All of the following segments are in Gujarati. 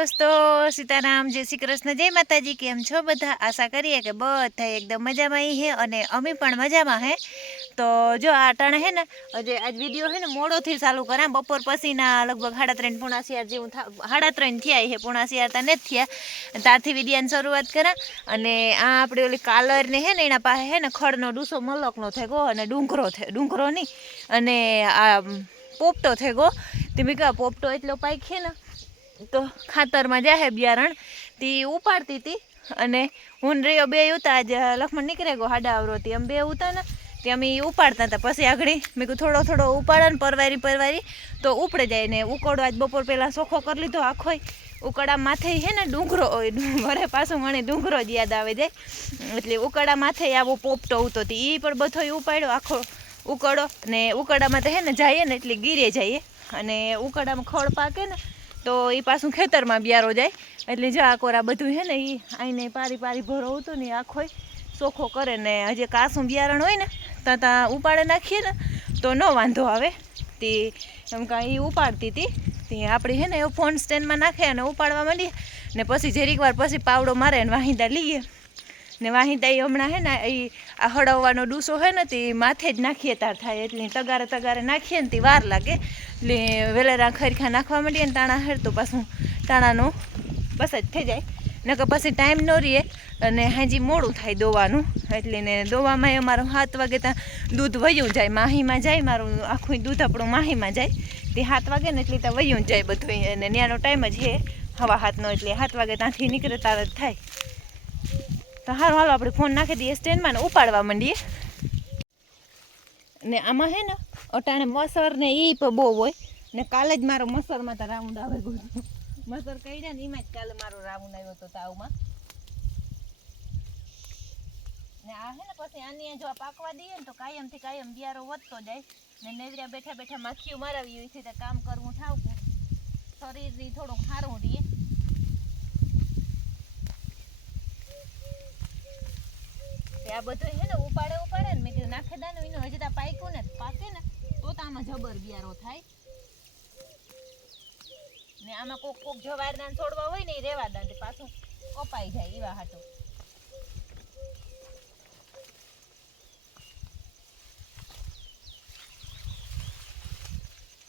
દોસ્તો, સીતારામ, જય શ્રી કૃષ્ણ, જય માતાજી, કેમ છો બધા? આશા કરીએ કે બધા એકદમ મજામાં હે અને અમે પણ મજામાં હે. તો જો આ ટાણે હે ને, હજી આજ વીડિયો હે ને મોડોથી ચાલુ કરા બપોર પછીના લગભગ સાડા ત્રણ પૂણા શિયાર જેવું સાડા ત્રણ થયા હે, પૂણા શિયાર તા નથી થયા. ત્યારથી વિડીયાની શરૂઆત કરા. અને આ આપણે ઓલી કાલર ને હે ને, એના પાસે હે ને, ખડનો ડૂસો મલકનો થઈ ગયો અને ડુંગરો થયો ડુંગરો નહીં. અને આ પોપટો થઈ ગયો તે મેં કહ્યું પોપટો એટલો પાક છે ને તો ખાતરમાં જાહે બિયારણ, તે ઉપાડતી હતી અને હું રહ્યો બે ઉતા, આજે લખમણ નીકળે ગયો હાડા આવરોતી અમે બે ઉતા ને, તે અમે એ ઉપાડતા હતા. પછી આગળ મેં કહું થોડો થોડો ઉપાડે ને પરવારી પરવારી. તો ઉપડે જાય ને ઉકળો, આજ બપોર પહેલાં સોખો કરી લીધો આખો ઉકળા માથે હે ને ડુંગરો હોય વરે પાછું મને ડુંગરો જ યાદ આવે જાય એટલે ઉકળા માથે આવો પોપટો ઉતો હતી. એ પણ બધો ઉપાડ્યો, આખો ઉકળો. ને ઉકળામાં તો હે ને જઈએ ને એટલે ગીરે જઈએ. અને ઉકળામાં ખડ પાકે ને તો એ પાછું ખેતરમાં બિયારો જાય. એટલે જો આ કોરા બધું છે ને એ આઈને પારી પારી ભરો હતો ને આખો ચોખ્ખો કરે ને હજી કાસું બિયારણ હોય ને ત્યાં ત્યાં ઉપાડે નાખીએ ને તો ન વાંધો આવે. તે એમ કાંઈ એ ઉપાડતી હતી તે આપણે છે ને એ ફોન સ્ટેન્ડમાં નાખે અને ઉપાડવા માંડીએ ને પછી જરીક વાર પછી પાવડો મારે ને વાહિંદા લઈએ. ને વાહિંદા એ હમણાં હે ને એ આ હળવવાનો ડૂસો હોય ને તે માથે જ નાખીએ તાર થાય એટલે તગારે તગારે નાખીએ ને તે વાર લાગે. એટલે વેલેરા ખરખા નાખવા માંડીએ ને તાણા હેરતું પાછું તાણાનું બસ જ થઈ જાય. નકર પછી ટાઈમ ન રહીએ અને હાજી મોડું થાય દોવાનું. એટલે ને દોવામાં અમારું સાત વાગે ત્યાં દૂધ વયું જાય, માહીમાં જાય, મારું આખું દૂધ આપણું માહીમાં જાય. તે સાત વાગે ને એટલે ત્યાં વયું જાય બધું અને ત્યાંનો ટાઈમ જ છે હવા હાથનો એટલે સાત વાગે ત્યાંથી નીકળે તાર જ થાય. તો હારું હાલો આપણે ફોન નાખી દઈએ, સ્ટેન્ડમાં ઉપાડવા માંડીએ. ને આમાં હે ને, અટાણે મસર ને એ બહુ હોય. ને કાલે જ મારો મસરમાં તો રાઉન્ડ આવે ગયો મસર કર્યા ને એમાં જ કાલે મારો રાઉન્ડ આવ્યો હતો તાવમાં. ને આ હે ને પછી આની જો આ પાકવા દઈએ ને તો કાયમથી કાયમ બિયારો વધતો જાય. ને નેવરિયા બેઠા બેઠા માખીઓ મારાવી હોય છે કામ કરવું ઠાવકું શરીરથી થોડુંક સારું રહીએ તે આ બધું હે ને ઉપાડે ઉપાડે ને મેં કીધું, નાખે દાનું, એનું હજી તા પાક્યું ને પાકે ને તો આમાં જબર બિયારો થાય. ને આમાં કોક કોક જવાર દાન છોડવા હોય ને એ રેવા દાન પાછું કપાઈ જાય એવા હાટું.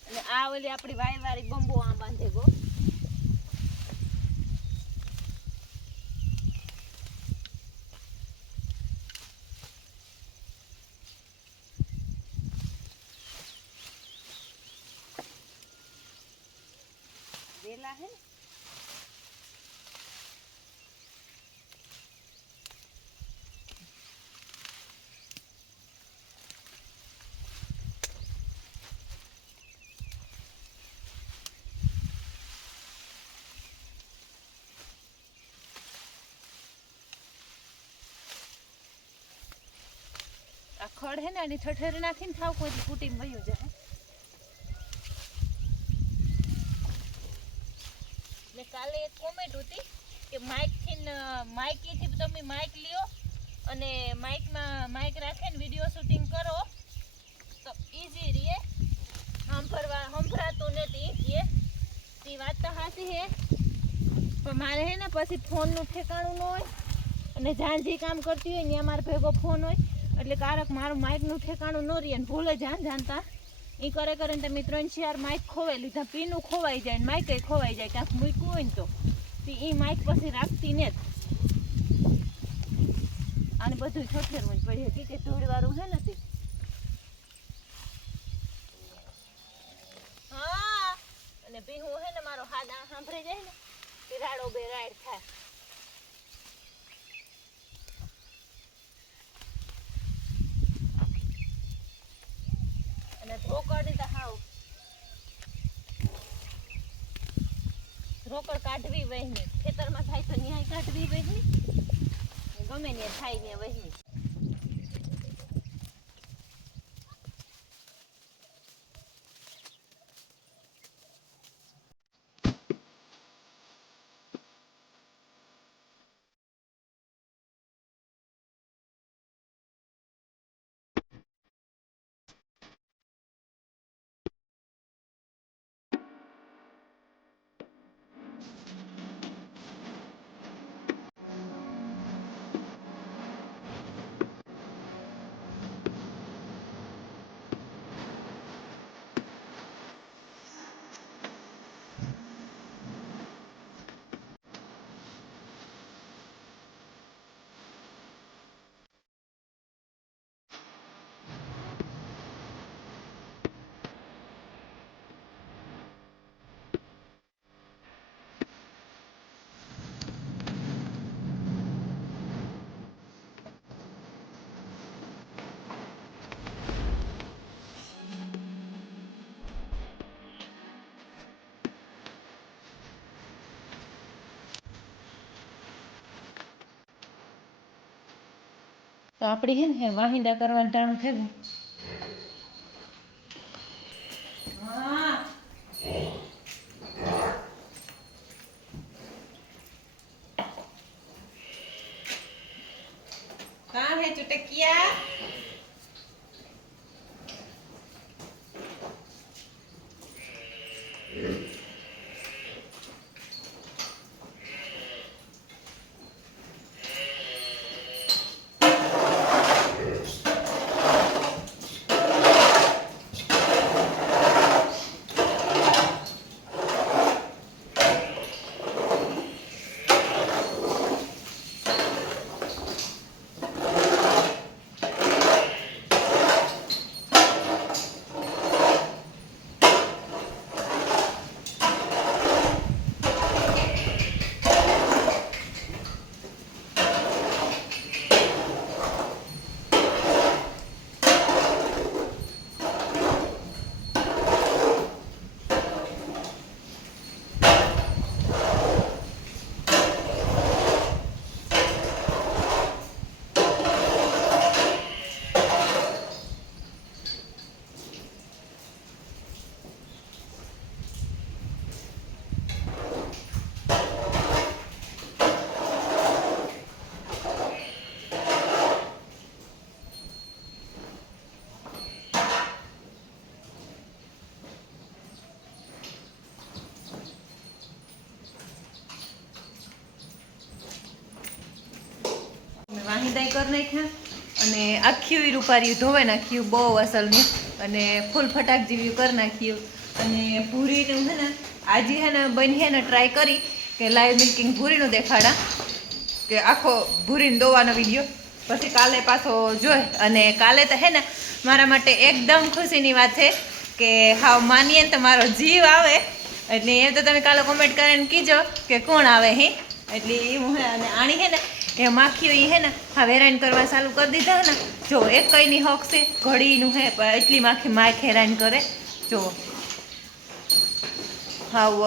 અને આ ઓલી આપણી વાય વાળી બંબો આમ બાંધે ગો. વેલા है આ ખડ હે ને આની ઠઠેર નાખીને થાવ કોઈ કુટીમ વયું જાય કાલે એક કોમેન્ટ હતી કે માઇકથી માઇકથી તમે માઇક લ્યો અને માઇકમાં માઇક રાખીને વીડિયો શૂટિંગ કરો. તો ઈઝી રીએ. સાંભળવા, સંભળાતું નથી, એ તે વાત તો સાચી હે પણ મારે હે ને પછી ફોનનું ઠેકાણું ન હોય અને જ્યાં જે કામ કરતી હોય ત્યાં મારા ભેગો ફોન હોય. એટલે કારક મારું માઇકનું ઠેકાણું ન રહે ને ભૂલે જાણ જાણતા એ કરે કરે તમે ત્રણ ચાર માઇક ખોવાઈ લીધા. પીનું ખોવાઈ જાય ને માઇકે ખોવાઈ જાય. ક્યાંક મૂક્યું હોય ને તો. એ માઇક પછી રાખતી ને આને બધું છોઠેરવું જ પડી. હતી કે ધૂળવાળું છે નથી હા. અને ભીહું હે ને મારો હાથ સાંભળી જાય ને તે રાડો બે રાડ થાય અને ધોકડ તો હાવ રોકડ કાઢવી વહેની ખેતરમાં થાય તો ન્યાય કાઢવી વહેની ગમે ને થાય ને વહેની તો આપણી હે ને વાહિંદા કરવાનું ટાણું થયું. મેં કરી નાખ્યા અને આખી રૂપારી ધોવે નાખ્યું, બહુ અસલની. અને ફૂલ ફટાક જેવી કરી નાખ્યું. અને ભૂરીનું છે ને, આજે હે ને બની છે ને ટ્રાય કરી કે લાઈવ મિલ્કિંગ ભૂરીનું દેખાડા, કે આખો ભૂરીને દોવાનો વીડિયો પછી કાલે પાછો જોઈ અને કાલે તો હે ને, મારા માટે એકદમ ખુશીની વાત છે કે હા માનીએ ને તો મારો જીવ આવે. એટલે એમ તો તમે કાલે કોમેન્ટ કરીને કીજો કે કોણ આવે હે. એટલે એ હું. અને આણી હે ને એ માખીઓ હે ને હા વેરાણ કરવા ચાલુ કરી દીધા ને, જો એક કઈની હક છે, ઘડીનું હે, પણ એટલી માખી માખ હેરાન કરે. જો. હાવ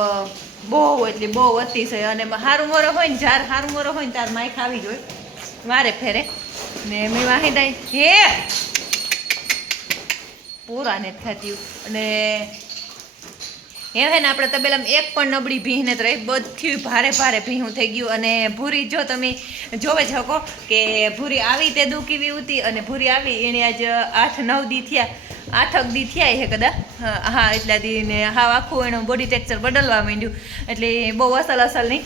બહુ એટલે બહુ અતિશય, અને સારું મોરો હોય ને જ્યારે સારું મોરો હોય ને ત્યારે માઈક આવી જ હોય મારે ફેરે. ને મેં વાહિદાઈ હે પૂરા ને થતી. અને એ હે ને આપણે તબેલામાં એક પણ નબળી ભીહ નથી રહી. બધું ભારે ભારે ભીહું થઈ ગયું અને ભૂરી જો તમે જોવે શકો કે ભૂરી આવી તે દુખીવી હતી અને ભૂરી આવી એણે આજ આઠ નવ દી થયા. આઠક દી થયા હે કદાચ હા, હા એટલા દી ને હા આખું એનું બોડી ટેક્સચર બદલવા માંડ્યું. એટલે બહુ અસલ અસલ નહીં.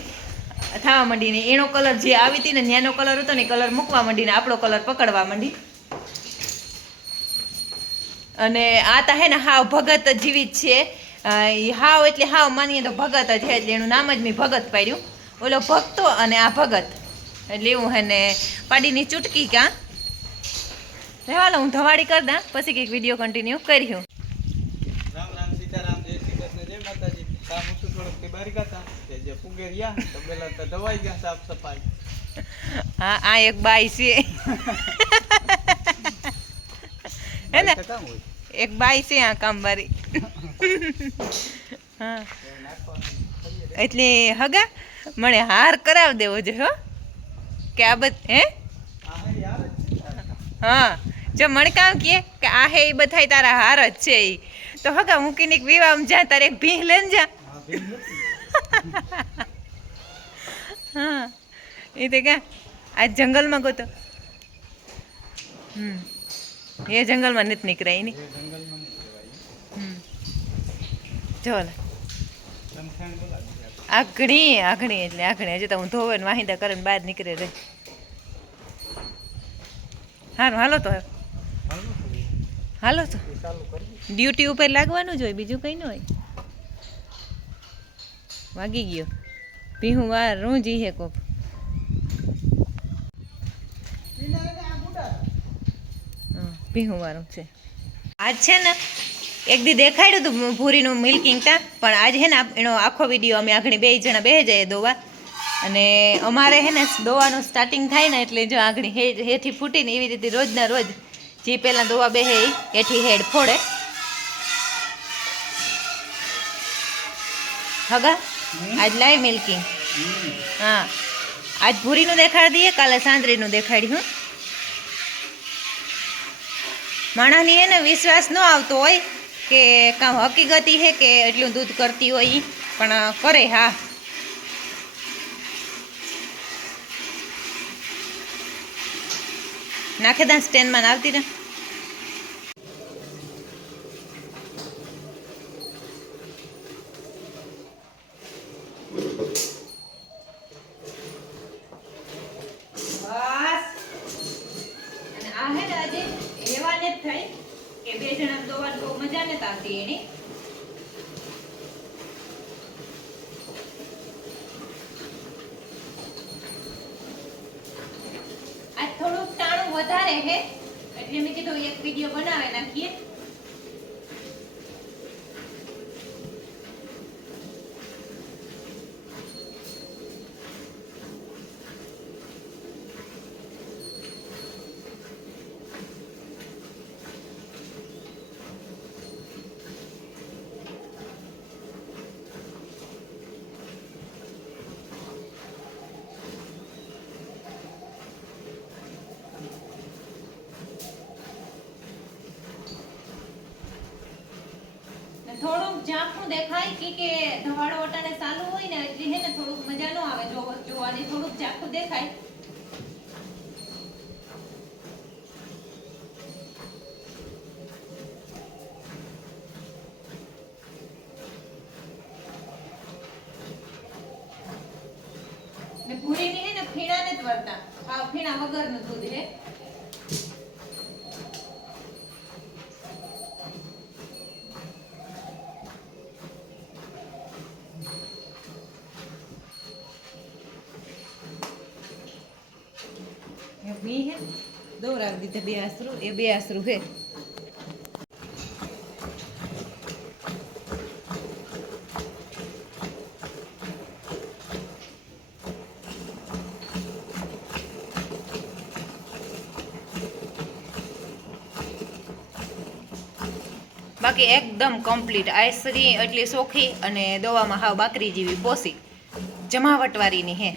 થવા માંડી ને એનો કલર જે આવી હતી ને ત્યાંનો કલર હતો ને કલર મૂકવા માંડીને આપણો કલર પકડવા માંડી. અને આ તા હે ને હાવ ભગત જીવિત છે. હાવ એટલે હાવ માનીએ તો ભગત જ છે એટલે એનું નામ જ મેં ભગત પાડ્યું. ઓલો ભક્તો અને આ ભગત. એટલે એવું હે ને પાડીની ચૂટકી કાં. રહેવાલો હું ધવાડી કરી દા પછી કંઈક વીડિયો કન્ટિન્યુ કર્યું રામ રામ સીતારામ જય શ્રી કૃષ્ણ જય માતાજી. કામ હતું થોડુંક તે બારી ગયા તે જે ફુગે રહ્યા તો પેલા તો દવાઈ ગયા સાફ સફાઈ. હા આ એક બાઈ છે. હે ને કામ હોય. એક બાઈ છે આ કામવાળી. હા. એટલે હગા, મને હાર કરાવ દેવો છે, હો. કે આ બધ, હે? હે. જ. હા મને કામ કહે કે આ હે એ બધાય તારા હાર જ છે એ તો હગા મૂકીને એક વિવાહ જા, તારે એક ભીહ લઈને જા. હા. હા એ તે ક્યાં? આ જંગલમાં ગોતો. હમ. એ જંગલમાં નથી નીકળાય નહીં જો આગણી આગણી એટલે આગણી હજી તો હું ધોવે વાહિંદા કરીને બહાર નીકળે રે હારું હાલો તો. હાલો તો. ડ્યુટી ઉપર લાગવાનું જ હોય બીજું કંઈ ન હોય. વાગી ગયો. ભીહું વાર રૂં જી હે કોક. પીહું વાળું છે. આજ છે ને એક દી દેખાડ્યું હતું ભૂરીનું મિલ્કિંગ ટા પણ આજ હે ને એનો આખો વીડિયો અમે આગળ બે જણા બે જઈએ દોવા. અને અમારે હે ને દોવાનું સ્ટાર્ટિંગ થાય ને એટલે જો આગળ હે હેઠી ફૂટીને એવી રીતે રોજના રોજ જે પહેલાં દોવા બેહે એથી હેડ ફોડે. હગા, આજ લાઈવ મિલ્કિંગ હા. આજ ભૂરીનું દેખાડી દઈએ, કાલે સાંદરીનું દેખાડ્યું માણસની એને વિશ્વાસ ન આવતો હોય. કે કાં હકીકતી છે કે એટલું દૂધ કરતી હોય પણ કરે હા. નાખે દા સ્ટેન્ડમાં આવતી ને બસ અને આ હે ને આજે એવાને જ થઈ કે બે જણા દોવાની બહુ મજા નથી આવતી એની આજ થોડુંક ટાણું વધારે હે એટલે મેં કીધું એક વીડિયો બનાવે નાખીએ ને ઝાંખું દેખાય કે કે ધવાડો અટાણે ચાલુ હોય ને એટલે હે ને થોડુંક મજા ન આવે જો જોવાની, થોડુંક ઝાંખું દેખાય. ને ભૂરીની હે ને ફીણા ને જ વર્તા આ ફીણા વગરનું દૂધ હે. દોરાવી દીધા બે આસરું એ બે આસરું હે. બાકી એકદમ કમ્પ્લીટ આઈસરી, એટલી સોખી અને દવામાં હાવ બાકરી જેવી પોસી જમાવટવાળીની હે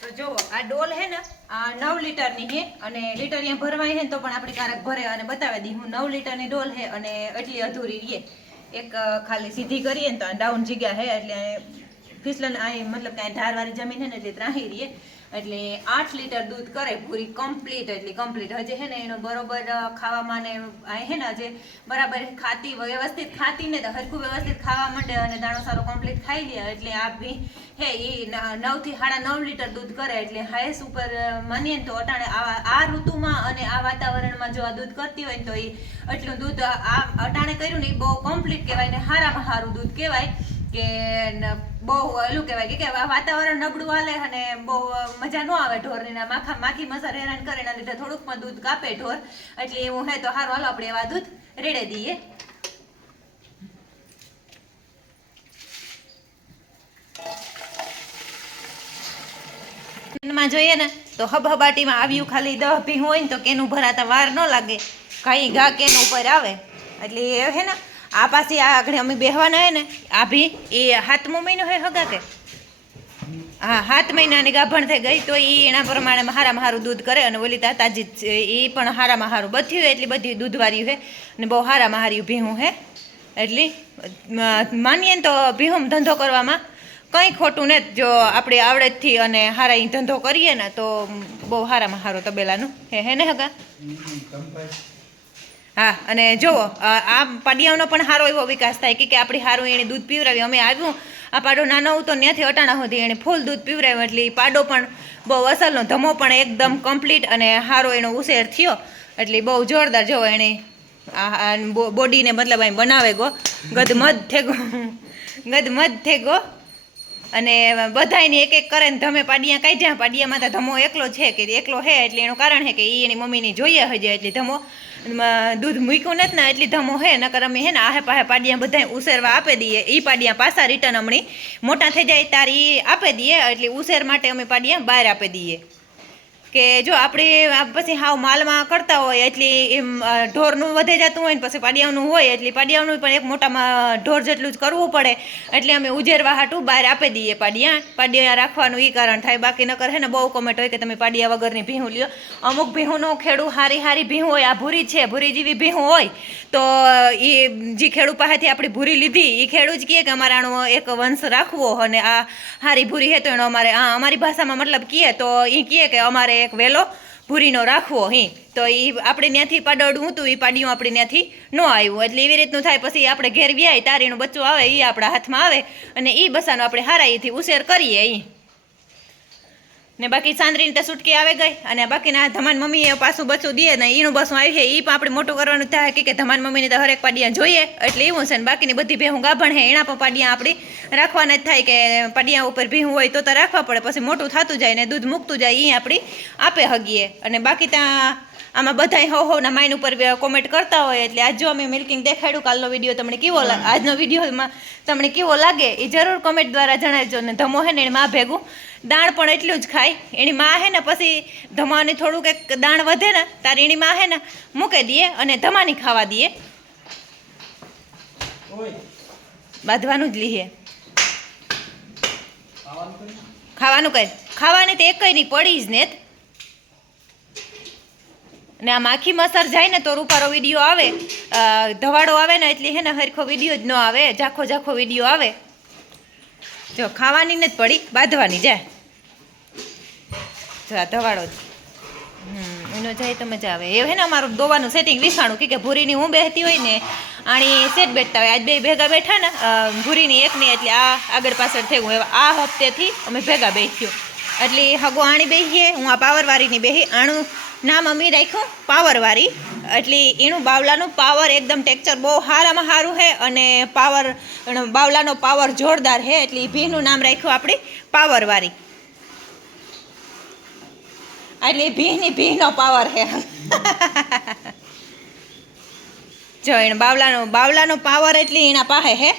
તો જો આ ડોલ હે ને, આ નવ લીટરની હે, અને લીટર અહીંયા ભરવાય હે તો પણ આપણી કારક ભરે અને બતાવી દી. હું નવ લીટરની ડોલ હે અને એટલી અધૂરી રહીએ એક ખાલી સીધી કરીએ ને તો ડાઉન જગ્યા હે, એટલે ફિસલન આ મતલબ કાંઈ ધારવાળી જમીન હે ને, એટલે ત્રાહી રહીએ એટલે આઠ લીટર દૂધ કરે પૂરી કમ્પ્લીટ એટલી કમ્પ્લીટ હજે હે ને એનો બરોબર ખાવામાં ને હે ને હજે બરાબર ખાતી, વ્યવસ્થિત ખાતી ને હરખું વ્યવસ્થિત ખાવા માંડે અને દાણો સારો કમ્પ્લીટ ખાઈ લે. એટલે આ બી, હે એ નવથી સાડા નવ લીટર દૂધ કરે. એટલે હાઈસ ઉપર માનીએ ને તો અટાણે આ આ ઋતુમાં અને આ વાતાવરણમાં જો આ દૂધ કરતી હોય ને તો એ એટલું દૂધ, આ અટાણે કર્યું ને એ બહુ કમ્પ્લીટ કહેવાય ને હારામાં સારું દૂધ કહેવાય કે બહુ એલું કહેવાય કે વાતાવરણ નબળું હાલે અને બહુ મજા ન આવે ઢોરની માખા માખી મસર હેરાન કરે એના લીધે થોડુંકમાં દૂધ કાપે ઢોર. એટલે એવું હે તો સારું હાલો આપણે એવા દૂધ રેડે દઈએ. માં જોઈએ ને તો હબહબાટીમાં આવ્યું ખાલી દહ ભીહું હોય ને તો કેનું ભરાતા વાર ન લાગે. કાંઈ ઘા કેનું ઉપર આવે. એટલે એ હે ને આ પાસે આ આગળ અમે બેહવાના હે ને આ ભી એ સાતમો મહિનો હે હગા કે? હા સાત મહિનાની ગાભણ થઈ ગઈ, તો એ એના પ્રમાણે હારામાં હારું દૂધ કરે અને ઓલી તા તાજી જ એ પણ હારામાં હારું હોય એટલી બધી દૂધવાળી હે અને બહુ હારામાં હારી ભીહું હે. એટલી માનીએ ને તો ભીહું ધંધો કરવામાં કંઈ ખોટું ને જો આપણે આવડતથી અને હારા ધંધો કરીએ ને, તો બહુ હારામાં હારો તબેલાનું. હે હે ને હગા? હા, અને જુઓ આ પાડિયાનો પણ સારો એવો વિકાસ થાય કે કે આપણી સારું એણે દૂધ પીવરાવ્યું અમે આવ્યું, આ પાડો નાનો હતો ત્યાંથી અટાણા સુધી એણે ફૂલ દૂધ પીવરાવ્યું એટલે પાડો પણ બહુ અસલનો, ધમો પણ એકદમ કમ્પ્લીટ અને સારો એનો ઉછેર થયો. એટલે બહુ જોરદાર જુઓ એણે આ બોડીને મતલબ અહીં બનાવે ગો. ગધમધ થેગો ગધમધ થેગો. અને બધાને એક એક કરે ને ધમે પાડિયા કાઢ્યા. પાડિયામાં તો ધમો એકલો છે કે એકલો હે, એટલે એનું કારણ છે કે એ એની મમ્મીને જોઈએ હજે એટલે ધમો દૂધ મૂક્યું નથી ને એટલી ધમો હે, નકર અમે હે ને આહે પાહે પાડિયા બધાય ઉછેરવા આપી દઈએ. એ પાડિયા પાછા રિટર્ન હમણાં મોટા થઈ જાય તારી આપી દઈએ, એટલે ઉછેર માટે અમે પાડિયા બહાર આપી દઈએ. કે જો આપણે પછી હાવ માલમાં કરતા હોય, એટલી એમ ઢોરનું વધે જતું હોય ને પછી પાડિયાનું હોય, એટલે પાડિયાનું પણ એક મોટામાં ઢોર જેટલું જ કરવું પડે. એટલે અમે ઉજેરવા હાટું બહાર આપી દઈએ પાડિયા. પાડિયા રાખવાનું એ કારણ થાય. બાકી નકર હે ને બહુ કોમેન્ટ હોય કે તમે પાડિયા વગરની ભીહું લ્યો. અમુક ભીહુંનું ખેડૂ હારી હારી ભીહું હોય, આ ભૂરી છે, ભૂરી જેવી ભીહું હોય, તો એ જે ખેડૂ પાસેથી આપણી ભૂરી લીધી એ ખેડૂત જ કહે કે અમારે આનો એક વંશ રાખવો. અને આ હારી ભૂરી હે તો એનો અમારે અમારી ભાષામાં મતલબ કહે, તો એ કહે કે અમારે એક વેલો ભૂરીનો રાખવો હી. તો એ આપણે ત્યાંથી પાડોડું હતું એ પાડ્યું આપણે ત્યાંથી ન આવ્યું. એટલે એવી રીતનું થાય પછી આપણે ઘેર વ્યાય, તારીનું બચ્ચું આવે એ આપણા હાથમાં આવે અને એ બસાનો આપણે હારાઈથી ઉછેર કરીએ એ ને બાકી સાંદરીને તો સુટકી આવે ગઈ અને બાકીના ધમાન મમ્મીએ પાછું બચું દે ને એનું બસું આવી છે. એ પણ આપણે મોટું કરવાનું થાય કે ધમાન મમ્મીને તો હરેક પાડિયા જોઈએ એટલે એવું છે ને બાકીની બધી ભેહું ગાભણ હે એના પણ પાડિયા આપણી રાખવાના જ થાય કે પાડિયા ઉપર ભીહું હોય તો તો રાખવા પડે. પછી મોટું થતું જાય ને દૂધ મૂકતું જાય એ આપણી આપે હગીએ. અને બાકી ત્યાં આમાં બધાય હો હો ના માઇન ઉપર કોમેન્ટ કરતા હોય એટલે આજ જો અમે મિલ્કિંગ દેખાડ્યું, કાલનો વીડિયો તમને કેવો લાગે આજનો વિડીયોમાં તમને કેવો લાગે એ જરૂર કોમેન્ટ દ્વારા જણાવજો ને ધમો હે ને એની માં ભેગું દાણ પણ એટલું જ ખાય. એની માં હે ને પછી ધમાની થોડુંક કંઈક દાણ વધે ને, તારે એની માં હે ને મૂકી દઈએ અને ધમાની ખાવા દઈએ. બાંધવાનું જ લઈએ ખાવાનું કઈ? ખાવાની તો એકય નહીં, પડી જ ને ને આ માખી મસર જાય ને તો રૂપારો વીડિયો આવે. ધવાડો આવે ને એટલે હે ને હરખો વીડિયો જ ન આવે, ઝાખો ઝાખો વીડિયો આવે. જો, ખાવાની ને જ પડી, બાંધવાની જાય જો આ ધવાડો એનો જાય તો મજા આવે. એવું હે ને અમારું દોવાનું સેટિંગ વિસાણું કે ભૂરીની હું બેહતી હોય ને, આણી સેટ બેઠતા હોય. આજ બે ભેગા બેઠા ને ભૂરીની ભૂરીની એકની એટલે આ આગળ પાછળ થયું. હવે આ હપ્તેથી અમે ભેગા બેસ્યો એટલે હગો આણી બેસીએ હું આ પાવરવાળીની બેસી આણું નામ અમે રાખ્યું, પાવરવાળી. એટલે એનું બાવલાનું પાવર એકદમ ટેક્ચર બહુ સારામાં સારું છે અને પાવર બાવલાનો પાવર જોરદાર છે એટલે ભીનું નામ રાખ્યું આપણી પાવરવાળી. એટલે ભીની ભીનો પાવર છે. જો એને બાવલાનો બાવલાનો પાવર એટલે એના પાસે હે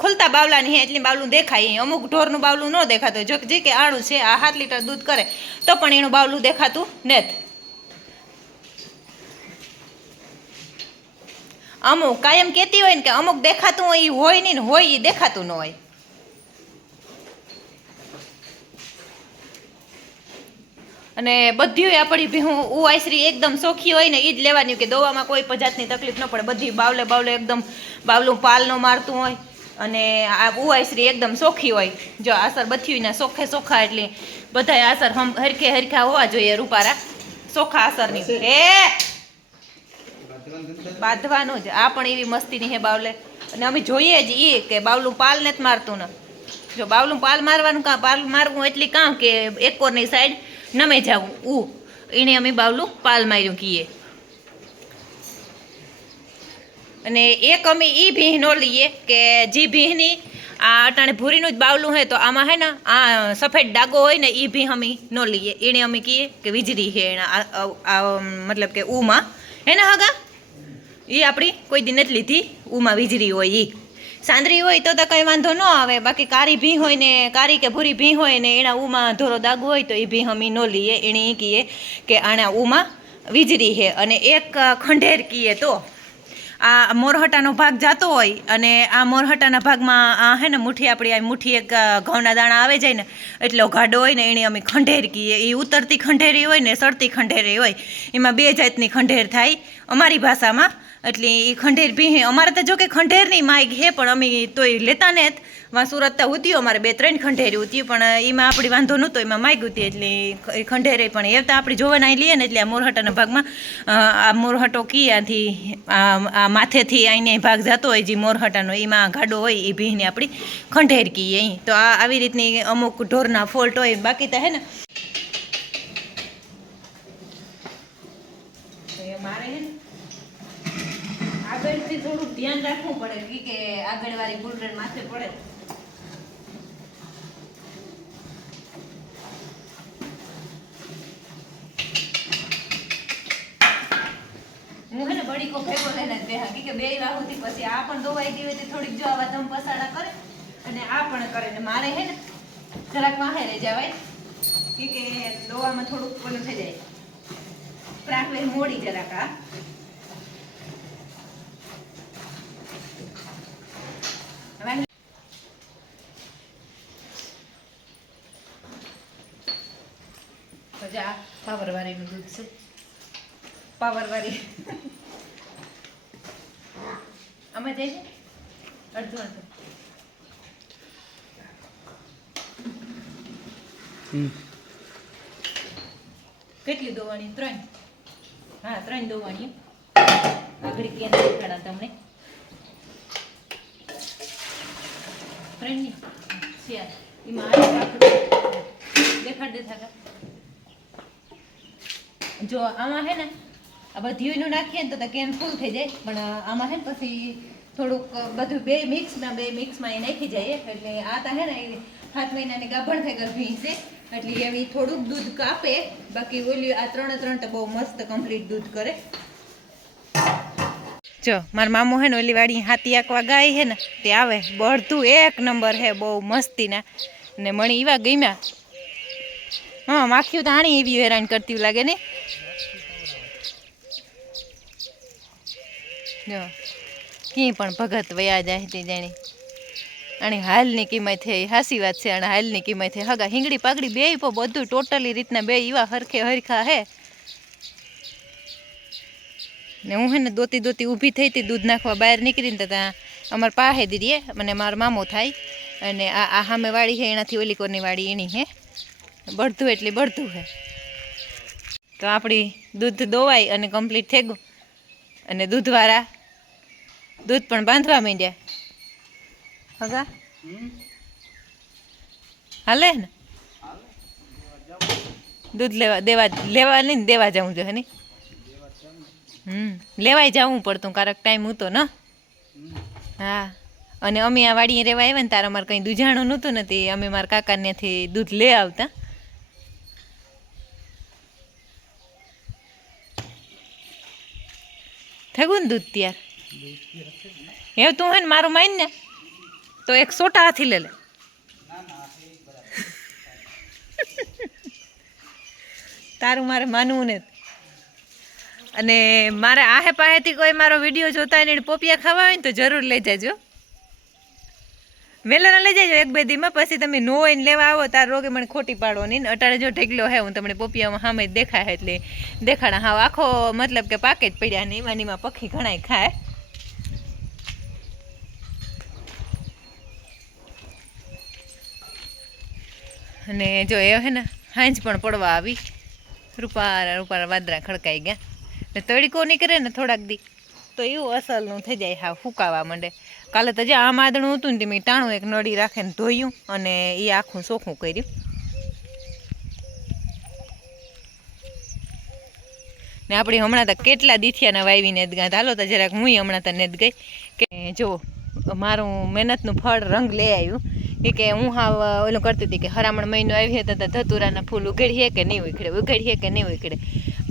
ખુલતા બાવલાની હે એટલી બાવલું દેખાય. અમુક ઢોરનું બાવલું ન દેખાતું. જો જે કે આણું છે, આ સાત લીટર દૂધ કરે, તો પણ એનું બાવલું દેખાતું નથી. અમુક કાયમ કહેતી હોય ને કે અમુક દેખાતું હોય એ હોય નહીં ને હોય એ દેખાતું ન હોય. અને બધી આપણી ભીહું ઉવાયશ્રી એકદમ સોખી હોય ને એ જ લેવાની કે દવામાં કોઈ પણ જાતની તકલીફ ન પડે. બધી બાવલે બાવલે એકદમ બાવલું પાલ ન મારતું હોય અને આ ઉવાયશ્રી એકદમ સોખી હોય. જો આસર બથીના સોખે સોખા એટલે બધાય આસર હમ હરખે હરખા હોવા જોઈએ રૂપારા. સોખા આસરની. હે! બાંધવાનું જ. આ પણ એવી મસ્તીની હે બાવલે. અને અમે જોઈએ જ એ કે બાવલું પાલ ને જ મારતું ને. જો બાવલું પાલ મારવાનું કાં પાલ મારવું એટલી કામ કે એકોરની સાઈડ નમે જાવું ઉ, એને અમે બાવલું પાલ માર્યું કીએ અને એક અમે એ ભીહ નો લઈએ કે જે ભીહની આ અટાણે ભૂરીનું જ બાવલું હોય તો આમાં હે ને આ સફેદ ડાગો હોય ને એ ભી અમે ન લઈએ. એને અમે કહીએ કે વીજળી છે એના મતલબ કે ઉમાં. હે ને હગા? એ આપણી કોઈ દિન જ લીધી. ઉમાં વીજળી હોય એ સાંદરી હોય તો તો કંઈ વાંધો ન આવે. બાકી કારી ભી હોય ને, કારી કે ભૂરી ભી હોય ને, એના ઉમાં ધોરો દાગ હોય તો એ ભી અમે ન લઈએ એણે એ કહીએ કે આના ઉમાં વીજળી છે અને એક ખંડેર કીએ તો. આ મોરહટાનો ભાગ જાતો હોય અને આ મોરહટાના ભાગમાં આ હે ને મુઠ્ઠી આપણી, આ મુઠ્ઠી એક ઘઉંના દાણા આવે જાય ને, એટલો ગાડો હોય ને એને અમે ખંડેર કહીએ એ ઉતરતી ખંડેરી હોય ને સડતી ખંડેરી હોય. એમાં બે જાતની ખંડેર થાય અમારી ભાષામાં. એટલે એ ખંડેર ભી અમારે તો જો કે ખંડેરની માઇક હે, પણ અમે તોય લેતા ને વાં સુરત તો ઉત્યું અમારે બે ત્રણ ખંડેરી ઉત્યું પણ એમાં આપણી વાંધો નહોતો એમાં માગ ઉતી એટલે એ ખંડેરે પણ એ તો આપણે જોવાના લઈએ ને, એટલે આ મોરહટાના ભાગમાં આ મોરહટો કી આથી, આ માથેથી આઈને ભાગ જતો હોય, જે મોરહટાનો એમાં ગાડો હોય એ ભીને આપણી ખંડેર અહીં તો આ આવી રીતની અમુક ઢોરના ફોલ્ટ હોય, બાકી તો હે ને થોડુંક ધ્યાન રાખવું પડે, કે આગળ વાળી બુલરેન માથે પડે. હું હે ને બડીકો ભેગો લઈને જ બેહા, કે બે વાહુથી પછી આ પણ દોવાઈ ગઈ થોડીક જો દમ પસાડા કરે, અને આ પણ કરે. મારે હે ને જરાક વાહે રહી જવાય કે દોવામાં થોડુંક ઓલું થઈ જાય. મોડી જરાક આ પછી આ પાવરવાળીનું દૂધ છે. પાવરવાળી આમાં જઈએ અડધું અડધું. કેટલી દોવાણી ત્રણ. હા ત્રણ દોવાણી આગળ કેમ દેખાડા તમને. ત્રણની. શિયાળ. એમાં દેખાડ દે થાકા જો આમાં હે ને, આ બધીનું નાખીએ ને તો કેન ફૂલ થઈ જાય. પણ આમાં હે ને પછી થોડુંક બધું બે મિક્સમાં બે મિક્સમાં એ નાખી જાય. એટલે આ તા હે ને સાત મહિનાની ગાભણ થઈ ગઈ છે એટલે એવી થોડુંક દૂધ કાપે. બાકી ઓલી આ ત્રણે ત્રણ તો બહુ મસ્ત કમ્પ્લીટ દૂધ કરે. જો, મારા મામો હે ને ઓલી વાળી હાથી આંકવા ગાય હે ને, તે આવે. બળતું એક નંબર હે, બહુ મસ્તીના. ને મણી એવા ગમ્યા. હા, માખીઓ તો આણી એવી હેરાન કરતી લાગે ને? જો, ક્યાંય પણ ભગત વયા જાય તે જાણી. અને હાલની કિંમત છે હાસી વાત છે અને હાલની કિંમત છે હગા હિંગડી પાગડી બે પણ બધું ટોટલી રીતના બે એવા હરખે હરખા હે. ને હું હે ને દોતી દોતી ઊભી થઈ હતી, દૂધ નાખવા બહાર નીકળીને તો ત્યાં અમારા પાસે દીદીએ મને મારો મામો થાય. અને આ આ સામે વાળી છે એનાથી ઓલી કોની વાળી એની હે. બળતું એટલે બળતું હે. તો આપણી દૂધ દોવાય અને કમ્પ્લીટ થઈ ગયું. અને દૂધવાળા દૂધ પણ બાંધવા માંડ્યા. હગા? હાલે ને? દૂધ લેવા, દેવા, લેવા નહીં દેવા જવું જોઈએ નહીં? હમ, લેવાય જવું પડતું, કારક ટાઈમ હતો ને? હા. અને અમે આ વાડીએ રહેવા આવ્યા ને, તારા અમારે કંઈ દૂધાણું નહોતું નથી અમે મારા કાકા ત્યાંથી દૂધ લઈ આવતા. ને દૂધ ત્યાર. એવું તું હે ને મારું માન ને, તો એક સોટા હાથી લે લે. તારું મારે માનવું ને. અને મારે આહે પાસેથી કોઈ મારો વીડિયો જોતા હોય ને પોપિયા ખાવા હોય ને તો જરૂર લઈ જાજો. વેલાના લઈ જજો એક બે દીમાં. પછી તમે નો એને લેવા આવો, તાર રોગે મને ખોટી પાડો નહીં અટાણે જો ઢેકલો હે, હું તમને પોપિયામાં સામે દેખાય એટલે દેખાડા. હા આખો મતલબ કે પાકે જ પડ્યા ને, એમાં એમાં પક્ષી ઘણાય ખાય. અને જો એ હે ને, હાંજ પણ પડવા આવી. રૂપારા રૂપારા વાદરા ખડકાઈ ગયા. ને તળીકો નીકળે ને થોડાક દી, તો એવું અસલનું થઈ જાય હા ફૂકાવા માંડે. કાલે તો જે આ માદણું હતું ને તે મેં ટાણું એક નળી રાખીને ધોયું અને એ આખું ચોખ્ખું કર્યું. ને આપણી હમણાં તો કેટલા દીથિયાના વાવીને જ ગાંધ. હાલો તો જરાક હું હમણાં તો જ ગઈ કે જો, મારું મહેનતનું ફળ રંગ લઈ આવ્યું. કે કે હું હા ઓલું કરતી હતી કે હરામણ મહિનો આવી તો ધતુરાના ફૂલ ઉઘડીએ કે નહીં ઉઘડે, ઉઘેડીએ કે નહીં ઉઘડે.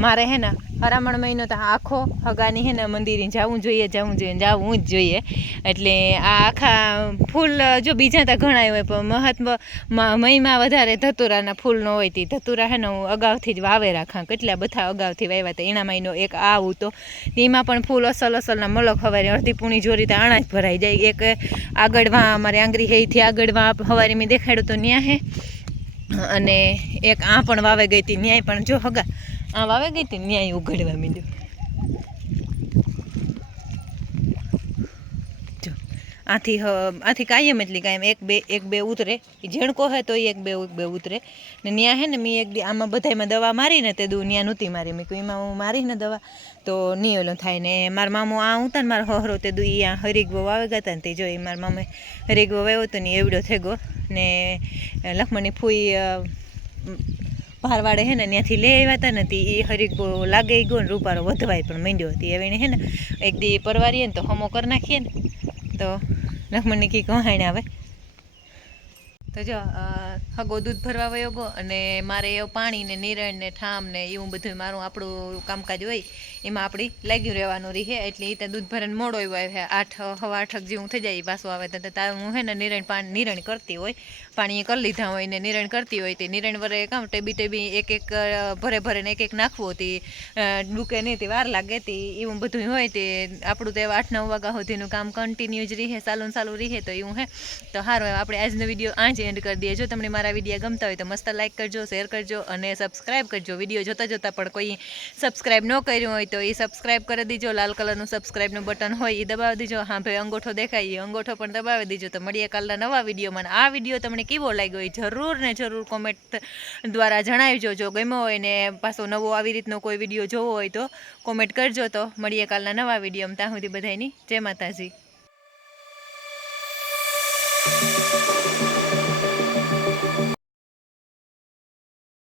મારે હે ને હરામણ મહિનો તો આખો હગાની હે ને મંદિરે જવું જોઈએ જવું જોઈએ, જવું જ જોઈએ. એટલે આ આખા ફૂલ, જો બીજા તો ઘણા હોય, પણ મહત્વ મહિમા વધારે ધતુરાના ફૂલ ન હોય તે. ધતુરા હે ને હું અગાઉથી જ વાવે રાખા. કેટલા બધા અગાઉથી વાવ્યા હતા એના મહિનો એક આવું તો. તેમાં પણ ફૂલ અસલ અસલના મલક હવારે અડધી પૂણી જોરી તો આણા જ ભરાઈ જાય. એક આગળ વા અમારે આંગરી હેથી આગળ વા હવારે મેં દેખાડ્યું તો ન્યા હે. અને એક આ પણ વાવે ગઈ હતી ન્યાય પણ જો હગા. આ વાવે ગઈ હતી ન્યાય ઉઘડવા માંડ્યું. આથી આથી કાયમ એટલી કાયમ એક બે એક બે ઉતરે. એ ઝીણકો હે તો એક બે એક બે ઉતરે. ને ન્યા હે ને મેં એક આમાં બધાયમાં દવા મારીને તે દું ન્યા નહોતી મારી. મેં એમાં હું મારીને દવા. તો નહીં ઓલું થાય ને, મારા મામો આ ઉતા ને મારો હહરો તે દુ એ આ હરિગવો વાવે ગયા ને તે જો એ મારા મામે હરિગવો વાવ્યો હતો ને એવડો થઈ ગયો ને લખમણની ફૂઈ ભારવાડે હે ને ત્યાંથી લઈ આવ્યા હતા ને એ હરીકો લાગે ગયો ને રૂપારો વધવાય પણ માંડ્યો હતી. હવે એને હે ને એક દી પરવારીએ ને તો હમો કરી નાખીએ ને. તો લખમણની કી કહાણી આવે. તો જો હગો દૂધ ભરવા વયો ગયો અને મારે એવું પાણી ને નિરણ ને ઠામ ને એવું બધું મારું આપણું કામકાજ હોય, એમાં આપણી લાગ્યું રહેવાનું રહે. એટલે એ ત્યાં દૂધ ભરણ મોડો આવ્યો આવે આઠ, હવા આઠક જેવું થઈ જાય પાછું આવે તો તાર હું હે ને નિરણ પાણી નિરણ કરતી હોય, પાણી કરી લીધા હોય ને નિરણ કરતી હોય તે નિરણ વરે કામ ટેબી ટેબી એક એક ભરે ભરે ને એક એક નાખવું હતી ડૂકે નહીં તે વાર લાગે તે એવું બધું હોય તે આપણું તો એવા આઠ, નવ વાગ્યા સુધીનું કામ કન્ટિન્યુ જ રહે ચાલુ ચાલુ રહે તો એવું હે. તો સારું આપણે આજનો વીડિયો આ જ એન્ડ કરી દઈએ. જો તમને મારા વીડિયો ગમતા હોય તો મસ્ત લાઇક કરજો શેર કરજો અને સબસ્ક્રાઈબ કરજો. વીડિયો જોતા જોતા પણ કોઈ સબસ્ક્રાઈબ ન કર્યું હોય તો એ સબસ્ક્રાઈબ કરી દીજો. લાલ કલરનું સબસ્ક્રાઈબનું બટન હોય એ દબાવી દીજો. હા, ભાઈ, અંગૂઠો દેખાય, એ અંગૂઠો પણ દબાવી દીજો. તો મળીએ કાલના નવા વિડીયોમાં આ વીડિયો તમને કેવો લાગ્યો એ જરૂર ને જરૂર કોમેન્ટ દ્વારા જણાવજો. જો ગમ્યો હોય ને પાછો નવો આવી રીતનો કોઈ વીડિયો જોવો હોય તો કોમેન્ટ કરજો તો મળીએ કાલના નવા વિડીયોમાં ત્યાં સુધી બધાની જય માતાજી.